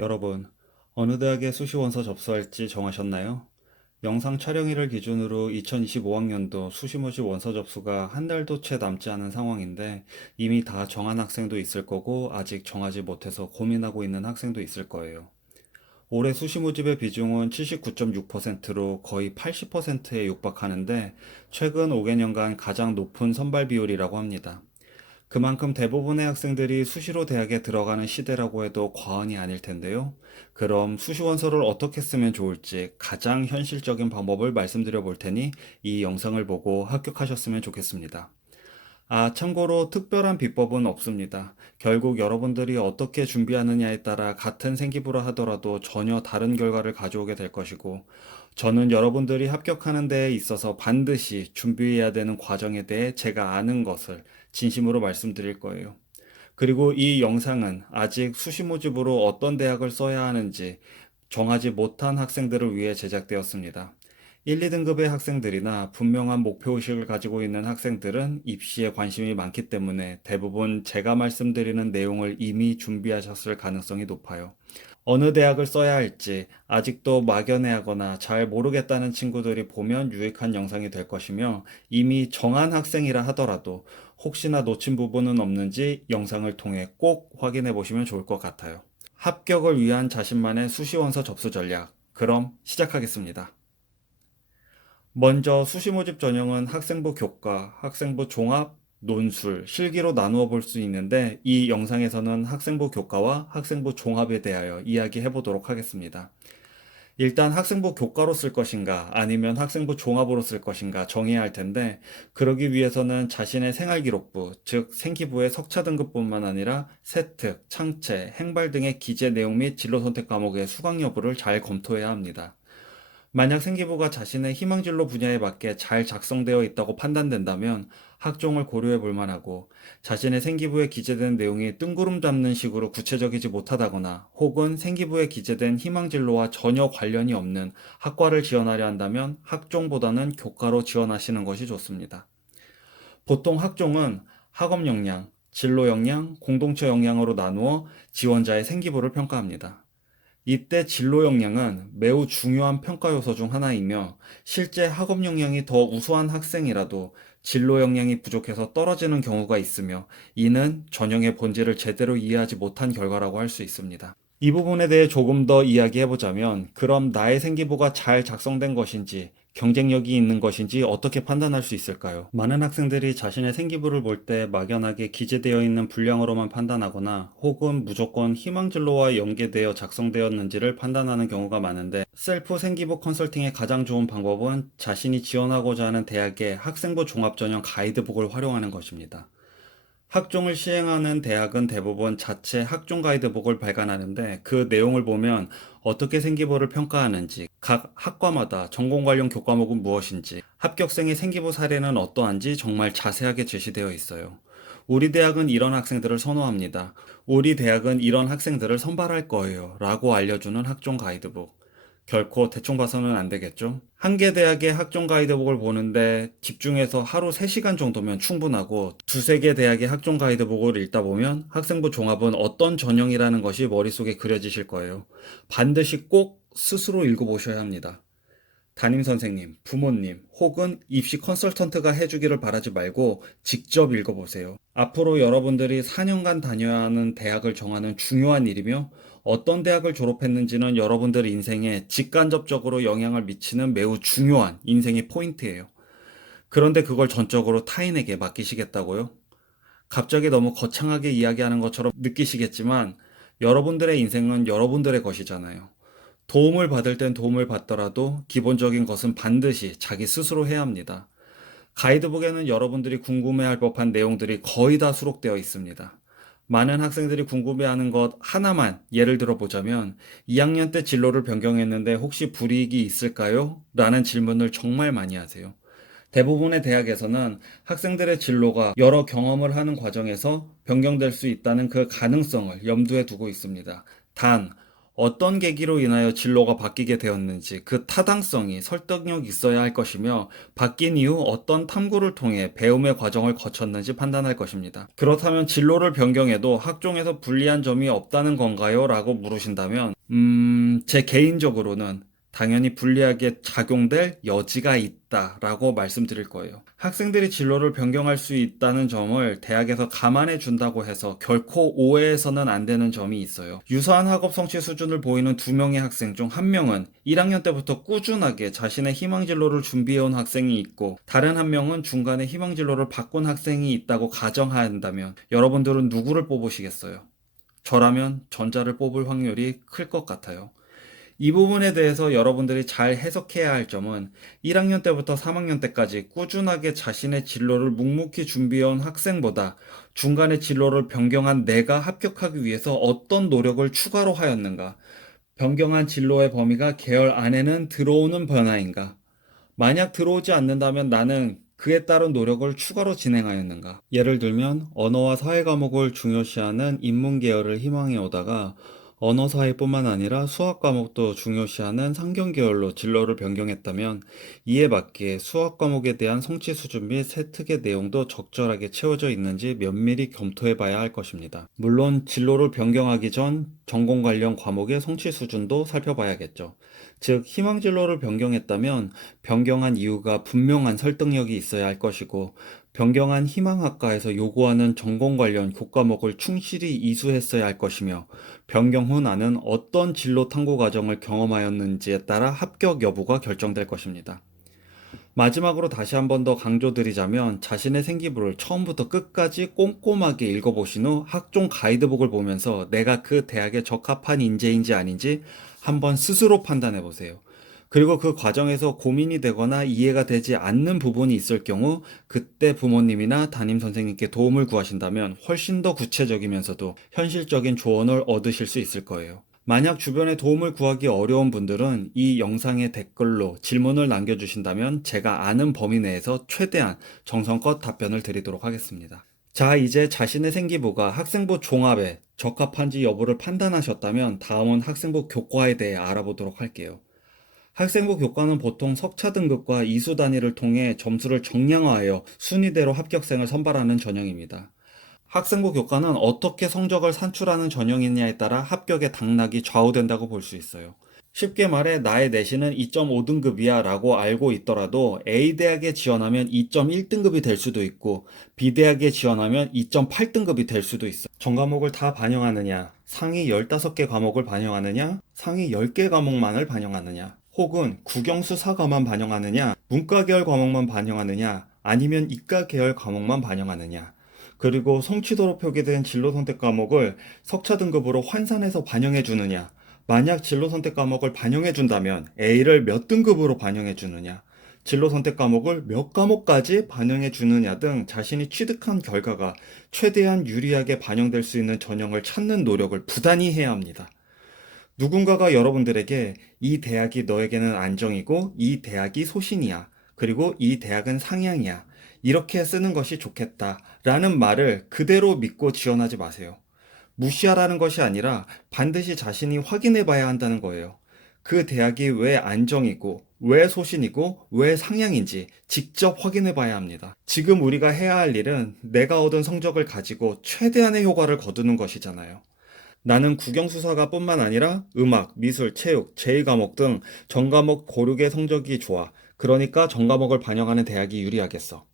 여러분, 어느 대학에 수시 원서 접수할지 정하셨나요? 영상 촬영일을 기준으로 2025학년도 수시 모집 원서 접수가 한 달도 채 남지 않은 상황인데 이미 다 정한 학생도 있을 거고 아직 정하지 못해서 고민하고 있는 학생도 있을 거예요. 올해 수시 모집의 비중은 79.6%로 거의 80%에 육박하는데 최근 5개년간 가장 높은 선발 비율이라고 합니다. 그만큼 대부분의 학생들이 수시로 대학에 들어가는 시대라고 해도 과언이 아닐 텐데요. 그럼 수시 원서를 어떻게 쓰면 좋을지 가장 현실적인 방법을 말씀드려 볼 테니 이 영상을 보고 합격하셨으면 좋겠습니다. 참고로 특별한 비법은 없습니다. 결국 여러분들이 어떻게 준비하느냐에 따라 같은 생기부라 하더라도 전혀 다른 결과를 가져오게 될 것이고, 저는 여러분들이 합격하는 데에 있어서 반드시 준비해야 되는 과정에 대해 제가 아는 것을 진심으로 말씀드릴 거예요. 그리고 이 영상은 아직 수시 모집으로 어떤 대학을 써야 하는지 정하지 못한 학생들을 위해 제작되었습니다. 1, 2등급의 학생들이나 분명한 목표의식을 가지고 있는 학생들은 입시에 관심이 많기 때문에 대부분 제가 말씀드리는 내용을 이미 준비하셨을 가능성이 높아요. 어느 대학을 써야 할지 아직도 막연해하거나 잘 모르겠다는 친구들이 보면 유익한 영상이 될 것이며, 이미 정한 학생이라 하더라도 혹시나 놓친 부분은 없는지 영상을 통해 꼭 확인해 보시면 좋을 것 같아요. 합격을 위한 자신만의 수시원서 접수 전략. 그럼 시작하겠습니다. 먼저 수시 모집 전형은 학생부 교과, 학생부 종합, 논술, 실기로 나누어 볼 수 있는데, 이 영상에서는 학생부 교과와 학생부 종합에 대하여 이야기해 보도록 하겠습니다. 일단 학생부 교과로 쓸 것인가 아니면 학생부 종합으로 쓸 것인가 정해야 할 텐데, 그러기 위해서는 자신의 생활기록부, 즉 생기부의 석차 등급뿐만 아니라 세특, 창체, 행발 등의 기재 내용 및 진로 선택 과목의 수강 여부를 잘 검토해야 합니다. 만약 생기부가 자신의 희망진로 분야에 맞게 잘 작성되어 있다고 판단된다면 학종을 고려해 볼 만하고, 자신의 생기부에 기재된 내용이 뜬구름 잡는 식으로 구체적이지 못하다거나 혹은 생기부에 기재된 희망진로와 전혀 관련이 없는 학과를 지원하려 한다면 학종보다는 교과로 지원하시는 것이 좋습니다. 보통 학종은 학업 역량, 진로 역량, 공동체 역량으로 나누어 지원자의 생기부를 평가합니다. 이때 진로 역량은 매우 중요한 평가 요소 중 하나이며, 실제 학업 역량이 더 우수한 학생이라도 진로 역량이 부족해서 떨어지는 경우가 있으며, 이는 전형의 본질을 제대로 이해하지 못한 결과라고 할 수 있습니다. 이 부분에 대해 조금 더 이야기해보자면, 그럼 나의 생기부가 잘 작성된 것인지 경쟁력이 있는 것인지 어떻게 판단할 수 있을까요? 많은 학생들이 자신의 생기부를 볼 때 막연하게 기재되어 있는 분량으로만 판단하거나 혹은 무조건 희망진로와 연계되어 작성되었는지를 판단하는 경우가 많은데, 셀프 생기부 컨설팅의 가장 좋은 방법은 자신이 지원하고자 하는 대학의 학생부 종합전형 가이드북을 활용하는 것입니다. 학종을 시행하는 대학은 대부분 자체 학종 가이드북을 발간하는데, 그 내용을 보면 어떻게 생기부를 평가하는지, 각 학과마다 전공 관련 교과목은 무엇인지, 합격생의 생기부 사례는 어떠한지 정말 자세하게 제시되어 있어요. 우리 대학은 이런 학생들을 선호합니다. 우리 대학은 이런 학생들을 선발할 거예요. 라고 알려주는 학종 가이드북. 결코 대충 봐서는 안 되겠죠? 한 개 대학의 학종 가이드북을 보는데 집중해서 하루 3시간 정도면 충분하고, 두세 개 대학의 학종 가이드북을 읽다 보면 학생부 종합은 어떤 전형이라는 것이 머릿속에 그려지실 거예요. 반드시 꼭 스스로 읽어보셔야 합니다. 담임 선생님, 부모님, 혹은 입시 컨설턴트가 해주기를 바라지 말고 직접 읽어보세요. 앞으로 여러분들이 4년간 다녀야 하는 대학을 정하는 중요한 일이며, 어떤 대학을 졸업했는지는 여러분들 인생에 직간접적으로 영향을 미치는 매우 중요한 인생의 포인트예요. 그런데 그걸 전적으로 타인에게 맡기시겠다고요? 갑자기 너무 거창하게 이야기하는 것처럼 느끼시겠지만, 여러분들의 인생은 여러분들의 것이잖아요. 도움을 받을 땐 도움을 받더라도 기본적인 것은 반드시 자기 스스로 해야 합니다. 가이드북에는 여러분들이 궁금해할 법한 내용들이 거의 다 수록되어 있습니다. 많은 학생들이 궁금해하는 것 하나만 예를 들어 보자면, 2학년 때 진로를 변경했는데 혹시 불이익이 있을까요? 라는 질문을 정말 많이 하세요. 대부분의 대학에서는 학생들의 진로가 여러 경험을 하는 과정에서 변경될 수 있다는 그 가능성을 염두에 두고 있습니다. 단, 어떤 계기로 인하여 진로가 바뀌게 되었는지 그 타당성이 설득력 있어야 할 것이며 바뀐 이후 어떤 탐구를 통해 배움의 과정을 거쳤는지 판단할 것입니다. 그렇다면 진로를 변경해도 학종에서 불리한 점이 없다는 건가요? 라고 물으신다면 제 개인적으로는 당연히 불리하게 작용될 여지가 있다라고 말씀드릴 거예요. 학생들이 진로를 변경할 수 있다는 점을 대학에서 감안해 준다고 해서 결코 오해해서는 안 되는 점이 있어요. 유사한 학업 성취 수준을 보이는 두 명의 학생 중 한 명은 1학년 때부터 꾸준하게 자신의 희망 진로를 준비해온 학생이 있고 다른 한 명은 중간에 희망 진로를 바꾼 학생이 있다고 가정한다면 여러분들은 누구를 뽑으시겠어요? 저라면 전자를 뽑을 확률이 클 것 같아요. 이 부분에 대해서 여러분들이 잘 해석해야 할 점은 1학년 때부터 3학년 때까지 꾸준하게 자신의 진로를 묵묵히 준비해온 학생보다 중간에 진로를 변경한 내가 합격하기 위해서 어떤 노력을 추가로 하였는가? 변경한 진로의 범위가 계열 안에는 들어오는 변화인가? 만약 들어오지 않는다면 나는 그에 따른 노력을 추가로 진행하였는가? 예를 들면 언어와 사회 과목을 중요시하는 인문 계열을 희망해 오다가 언어 사회뿐만 아니라 수학 과목도 중요시하는 상경 계열로 진로를 변경했다면 이에 맞게 수학 과목에 대한 성취 수준 및 세특의 내용도 적절하게 채워져 있는지 면밀히 검토해 봐야 할 것입니다. 물론 진로를 변경하기 전 전공 관련 과목의 성취 수준도 살펴봐야겠죠. 즉 희망 진로를 변경했다면 변경한 이유가 분명한 설득력이 있어야 할 것이고 변경한 희망학과에서 요구하는 전공 관련 교과목을 충실히 이수했어야 할 것이며 변경 후 나는 어떤 진로 탐구 과정을 경험하였는지에 따라 합격 여부가 결정될 것입니다. 마지막으로 다시 한 번 더 강조드리자면 자신의 생기부를 처음부터 끝까지 꼼꼼하게 읽어보신 후 학종 가이드북을 보면서 내가 그 대학에 적합한 인재인지 아닌지 한번 스스로 판단해 보세요. 그리고 그 과정에서 고민이 되거나 이해가 되지 않는 부분이 있을 경우 그때 부모님이나 담임 선생님께 도움을 구하신다면 훨씬 더 구체적이면서도 현실적인 조언을 얻으실 수 있을 거예요. 만약 주변에 도움을 구하기 어려운 분들은 이 영상의 댓글로 질문을 남겨주신다면 제가 아는 범위 내에서 최대한 정성껏 답변을 드리도록 하겠습니다. 자, 이제 자신의 생기부가 학생부 종합에 적합한지 여부를 판단하셨다면 다음은 학생부 교과에 대해 알아보도록 할게요. 학생부 교과는 보통 석차 등급과 이수 단위를 통해 점수를 정량화하여 순위대로 합격생을 선발하는 전형입니다. 학생부 교과는 어떻게 성적을 산출하는 전형이냐에 따라 합격의 당락이 좌우된다고 볼 수 있어요. 쉽게 말해 나의 내신은 2.5등급이야 라고 알고 있더라도 A대학에 지원하면 2.1등급이 될 수도 있고 B대학에 지원하면 2.8등급이 될 수도 있어요. 전과목을 다 반영하느냐, 상위 15개 과목을 반영하느냐, 상위 10개 과목만을 반영하느냐, 혹은 국영수 사과만 반영하느냐, 문과 계열 과목만 반영하느냐, 아니면 이과 계열 과목만 반영하느냐, 그리고 성취도로 표기된 진로 선택 과목을 석차 등급으로 환산해서 반영해 주느냐, 만약 진로 선택 과목을 반영해 준다면 A를 몇 등급으로 반영해 주느냐, 진로 선택 과목을 몇 과목까지 반영해 주느냐 등 자신이 취득한 결과가 최대한 유리하게 반영될 수 있는 전형을 찾는 노력을 부단히 해야 합니다. 누군가가 여러분들에게 이 대학이 너에게는 안정이고 이 대학이 소신이야. 그리고 이 대학은 상향이야. 이렇게 쓰는 것이 좋겠다. 라는 말을 그대로 믿고 지원하지 마세요. 무시하라는 것이 아니라 반드시 자신이 확인해 봐야 한다는 거예요. 그 대학이 왜 안정이고, 왜 소신이고, 왜 상향인지 직접 확인해 봐야 합니다. 지금 우리가 해야 할 일은 내가 얻은 성적을 가지고 최대한의 효과를 거두는 것이잖아요. 나는 국영수사가 뿐만 아니라 음악, 미술, 체육, 제2과목 등 전과목 고르게 성적이 좋아. 그러니까 전과목을 반영하는 대학이 유리하겠어.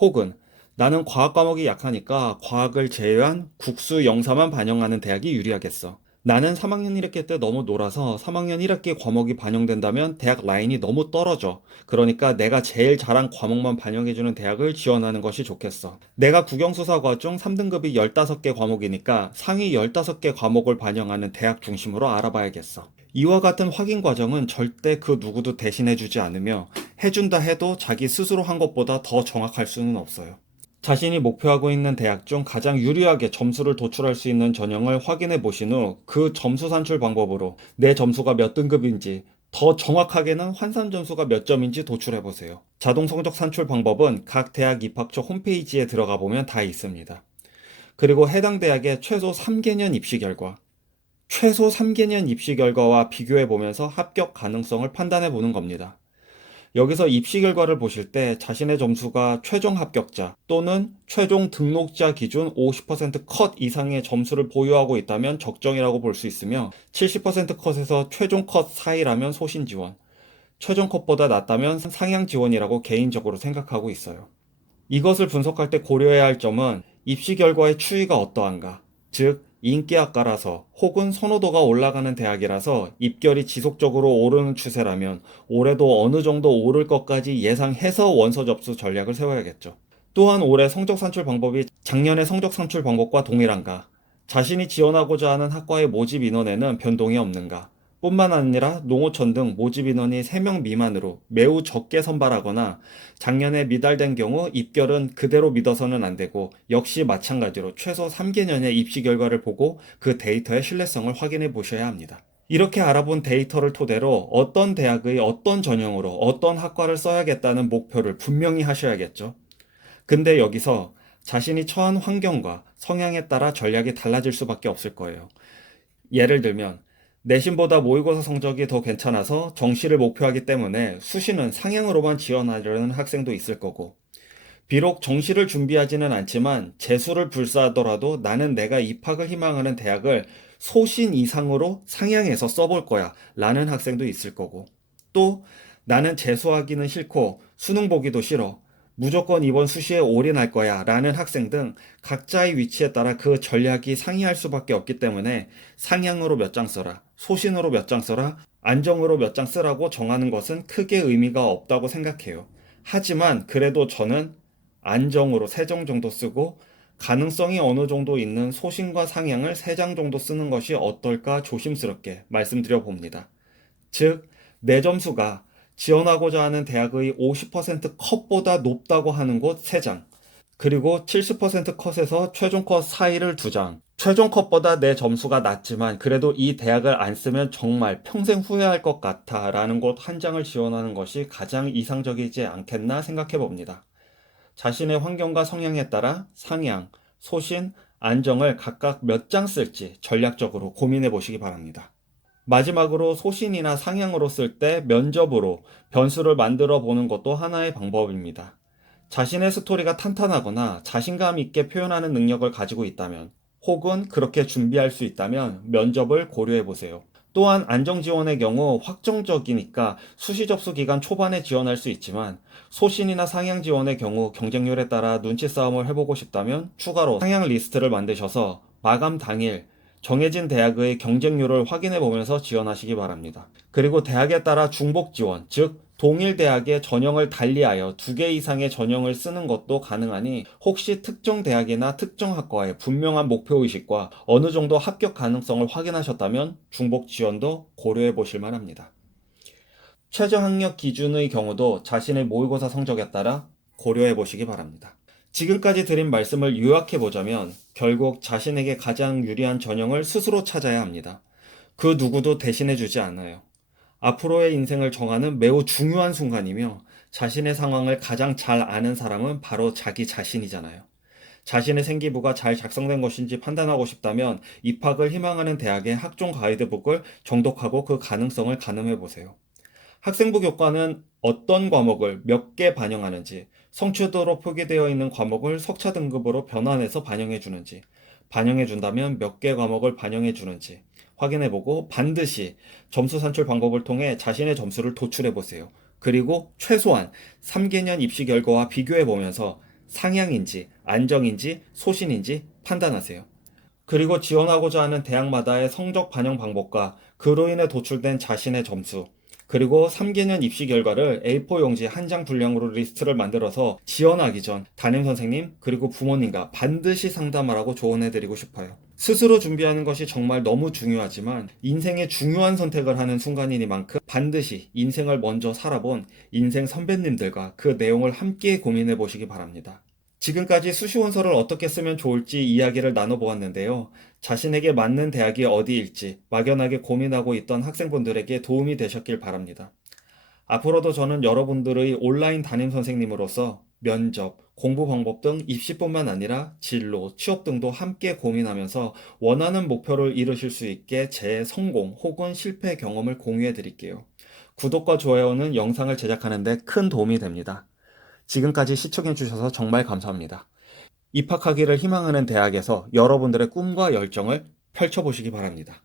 혹은 나는 과학 과목이 약하니까 과학을 제외한 국수, 영사만 반영하는 대학이 유리하겠어. 나는 3학년 1학기 때 너무 놀아서 3학년 1학기 과목이 반영된다면 대학 라인이 너무 떨어져. 그러니까 내가 제일 잘한 과목만 반영해주는 대학을 지원하는 것이 좋겠어. 내가 국영수사과 중 3등급이 15개 과목이니까 상위 15개 과목을 반영하는 대학 중심으로 알아봐야겠어. 이와 같은 확인 과정은 절대 그 누구도 대신해주지 않으며 해준다 해도 자기 스스로 한 것보다 더 정확할 수는 없어요. 자신이 목표하고 있는 대학 중 가장 유리하게 점수를 도출할 수 있는 전형을 확인해 보신 후 그 점수 산출 방법으로 내 점수가 몇 등급인지 더 정확하게는 환산 점수가 몇 점인지 도출해 보세요. 자동 성적 산출 방법은 각 대학 입학처 홈페이지에 들어가 보면 다 있습니다. 그리고 해당 대학의 최소 3개년 입시 결과, 최소 3개년 입시 결과와 비교해 보면서 합격 가능성을 판단해 보는 겁니다. 여기서 입시 결과를 보실 때 자신의 점수가 최종 합격자 또는 최종 등록자 기준 50% 컷 이상의 점수를 보유하고 있다면 적정이라고 볼 수 있으며 70% 컷에서 최종 컷 사이라면 소신 지원, 최종 컷보다 낮다면 상향 지원이라고 개인적으로 생각하고 있어요. 이것을 분석할 때 고려해야 할 점은 입시 결과의 추이가 어떠한가, 즉 인기학과라서 혹은 선호도가 올라가는 대학이라서 입결이 지속적으로 오르는 추세라면 올해도 어느 정도 오를 것까지 예상해서 원서 접수 전략을 세워야겠죠. 또한 올해 성적 산출 방법이 작년의 성적 산출 방법과 동일한가, 자신이 지원하고자 하는 학과의 모집 인원에는 변동이 없는가, 뿐만 아니라 농어촌 등 모집 인원이 3명 미만으로 매우 적게 선발하거나 작년에 미달된 경우 입결은 그대로 믿어서는 안 되고 역시 마찬가지로 최소 3개년의 입시 결과를 보고 그 데이터의 신뢰성을 확인해 보셔야 합니다. 이렇게 알아본 데이터를 토대로 어떤 대학의 어떤 전형으로 어떤 학과를 써야겠다는 목표를 분명히 하셔야겠죠. 근데 여기서 자신이 처한 환경과 성향에 따라 전략이 달라질 수밖에 없을 거예요. 예를 들면 내신보다 모의고사 성적이 더 괜찮아서 정시를 목표하기 때문에 수시는 상향으로만 지원하려는 학생도 있을 거고, 비록 정시를 준비하지는 않지만 재수를 불사하더라도 나는 내가 입학을 희망하는 대학을 소신 이상으로 상향해서 써볼 거야 라는 학생도 있을 거고, 또 나는 재수하기는 싫고 수능 보기도 싫어, 무조건 이번 수시에 올인할 거야 라는 학생 등 각자의 위치에 따라 그 전략이 상이할 수밖에 없기 때문에 상향으로 몇 장 써라, 소신으로 몇 장 써라, 안정으로 몇 장 쓰라고 정하는 것은 크게 의미가 없다고 생각해요. 하지만 그래도 저는 안정으로 3장 정도 쓰고 가능성이 어느 정도 있는 소신과 상향을 3장 정도 쓰는 것이 어떨까 조심스럽게 말씀드려 봅니다. 즉, 내 점수가 지원하고자 하는 대학의 50% 컷보다 높다고 하는 곳 3장, 그리고 70% 컷에서 최종 컷 사이를 2장, 최종 컷보다 내 점수가 낮지만 그래도 이 대학을 안 쓰면 정말 평생 후회할 것 같아 라는 곳 1장을 지원하는 것이 가장 이상적이지 않겠나 생각해 봅니다. 자신의 환경과 성향에 따라 상향, 소신, 안정을 각각 몇 장 쓸지 전략적으로 고민해 보시기 바랍니다. 마지막으로 소신이나 상향으로 쓸 때 면접으로 변수를 만들어 보는 것도 하나의 방법입니다. 자신의 스토리가 탄탄하거나 자신감 있게 표현하는 능력을 가지고 있다면, 혹은 그렇게 준비할 수 있다면 면접을 고려해 보세요. 또한 안정 지원의 경우 확정적이니까 수시 접수 기간 초반에 지원할 수 있지만, 소신이나 상향 지원의 경우 경쟁률에 따라 눈치 싸움을 해보고 싶다면 추가로 상향 리스트를 만드셔서 마감 당일 정해진 대학의 경쟁률을 확인해 보면서 지원하시기 바랍니다. 그리고 대학에 따라 중복 지원, 즉 동일 대학의 전형을 달리하여 2개 이상의 전형을 쓰는 것도 가능하니, 혹시 특정 대학이나 특정 학과의 분명한 목표의식과 어느 정도 합격 가능성을 확인하셨다면 중복 지원도 고려해 보실 만합니다. 최저 학력 기준의 경우도 자신의 모의고사 성적에 따라 고려해 보시기 바랍니다. 지금까지 드린 말씀을 요약해 보자면 결국 자신에게 가장 유리한 전형을 스스로 찾아야 합니다. 그 누구도 대신해 주지 않아요. 앞으로의 인생을 정하는 매우 중요한 순간이며, 자신의 상황을 가장 잘 아는 사람은 바로 자기 자신이잖아요. 자신의 생기부가 잘 작성된 것인지 판단하고 싶다면 입학을 희망하는 대학의 학종 가이드북을 정독하고 그 가능성을 가늠해 보세요. 학생부 교과는 어떤 과목을 몇 개 반영하는지, 성취도로 표기되어 있는 과목을 석차 등급으로 변환해서 반영해 주는지, 반영해 준다면 몇 개 과목을 반영해 주는지 확인해보고 반드시 점수 산출 방법을 통해 자신의 점수를 도출해보세요. 그리고 최소한 3개년 입시 결과와 비교해보면서 상향인지 안정인지 소신인지 판단하세요. 그리고 지원하고자 하는 대학마다의 성적 반영 방법과 그로 인해 도출된 자신의 점수, 그리고 3개년 입시 결과를 A4 용지 1장 분량으로 리스트를 만들어서 지원하기 전 담임선생님 그리고 부모님과 반드시 상담하라고 조언해드리고 싶어요. 스스로 준비하는 것이 정말 너무 중요하지만 인생의 중요한 선택을 하는 순간이니만큼 반드시 인생을 먼저 살아본 인생 선배님들과 그 내용을 함께 고민해 보시기 바랍니다. 지금까지 수시원서를 어떻게 쓰면 좋을지 이야기를 나눠보았는데요. 자신에게 맞는 대학이 어디일지 막연하게 고민하고 있던 학생분들에게 도움이 되셨길 바랍니다. 앞으로도 저는 여러분들의 온라인 담임 선생님으로서 면접, 공부 방법 등 입시뿐만 아니라 진로, 취업 등도 함께 고민하면서 원하는 목표를 이루실 수 있게 제 성공 혹은 실패 경험을 공유해 드릴게요. 구독과 좋아요는 영상을 제작하는 데 큰 도움이 됩니다. 지금까지 시청해 주셔서 정말 감사합니다. 입학하기를 희망하는 대학에서 여러분들의 꿈과 열정을 펼쳐보시기 바랍니다.